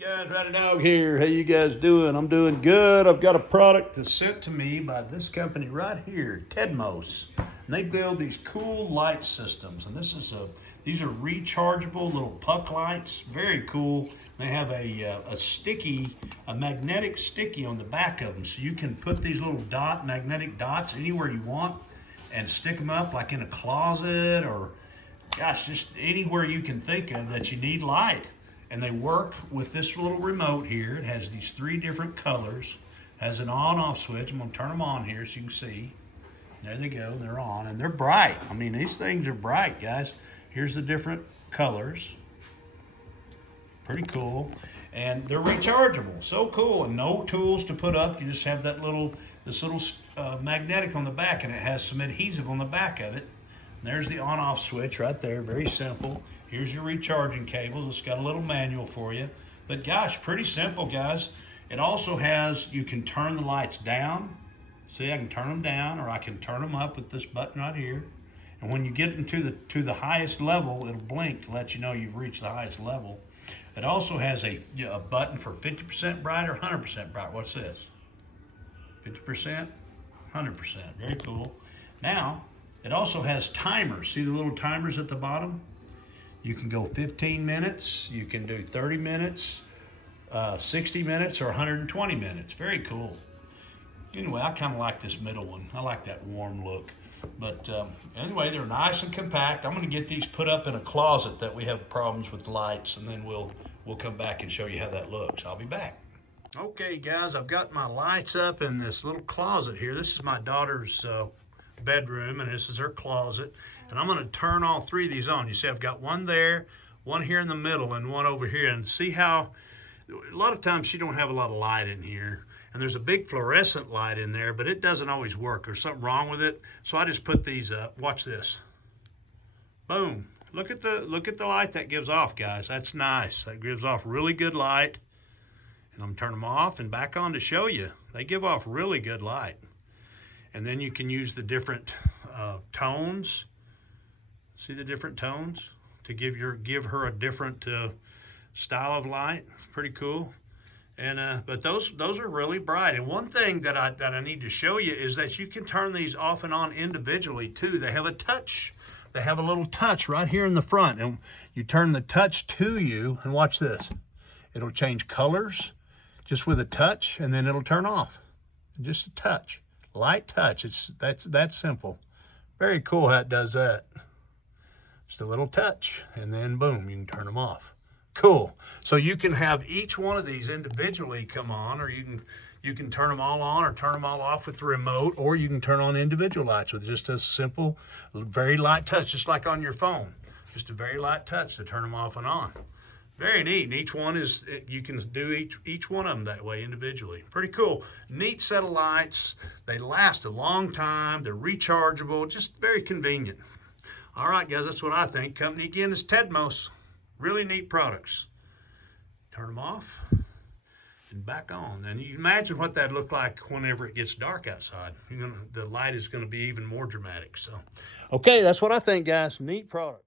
Guys, Rad Dog here. How you guys doing? I'm doing good. I've got a product that's sent to me by this company right here, Tedmos. And they build these cool light systems. And these are rechargeable little puck lights. Very cool. They have a magnetic sticky on the back of them, so you can put these little magnetic dots anywhere you want and stick them up like in a closet or, gosh, just anywhere you can think of that you need light. And they work with this little remote here. It has these 3 different colors, has an on-off switch. I'm gonna turn them on here so you can see. There they go, they're on, and they're bright. I mean, these things are bright, guys. Here's the different colors. Pretty cool. And they're rechargeable, so cool. And no tools to put up. You just have this little magnetic on the back, and it has some adhesive on the back of it. There's the on-off switch right there, very simple. Here's your recharging cables. It's got a little manual for you. But gosh, pretty simple, guys. It also has, you can turn the lights down. See, I can turn them down, or I can turn them up with this button right here. And when you get into the highest level, it'll blink to let you know you've reached the highest level. It also has a button for 50% bright or 100% bright. What's this? 50%, 100%, very cool. Now, it also has timers. See the little timers at the bottom? You can go 15 minutes, you can do 30 minutes, 60 minutes, or 120 minutes. Very cool. Anyway, I kind of like this middle one. I like that warm look. But anyway, they're nice and compact. I'm going to get these put up in a closet that we have problems with lights, and then we'll come back and show you how that looks. I'll be back. Okay, guys, I've got my lights up in this little closet here. This is my daughter's bedroom, and this is her closet. And I'm going to turn all 3 of these on. You see I've got one there, one here in the middle, and one over here. And see how a lot of times she don't have a lot of light in here, and there's a big fluorescent light in there, but it doesn't always work. There's something wrong with it, so I just put these up. Watch this. Boom. Look at the light that gives off, guys. That's nice. That gives off really good light. And I'm going to turn them off and back on to show you. They give off really good light. And then you can use the different tones. See the different tones to give her a different style of light. Pretty cool. And but those are really bright. And one thing that I need to show you is that you can turn these off and on individually too. They have a touch. They have a little touch right here in the front, and you turn the touch to you, and watch this. It'll change colors just with a touch, and then it'll turn off. Just a touch. Light touch. That's that simple. Very cool how it does that. Just a little touch, and then boom, you can turn them off. Cool. So you can have each one of these individually come on, or you can turn them all on or turn them all off with the remote, or you can turn on individual lights with just a simple, very light touch, just like on your phone. Just a very light touch to turn them off and on. Very neat. And each one is, you can do each one of them that way individually. Pretty cool. Neat set of lights. They last a long time. They're rechargeable. Just very convenient. All right, guys, that's what I think. Company again is Tedmos. Really neat products. Turn them off and back on. And you imagine what that looked like whenever it gets dark outside. The light is going to be even more dramatic. So, okay, that's what I think, guys. Neat product.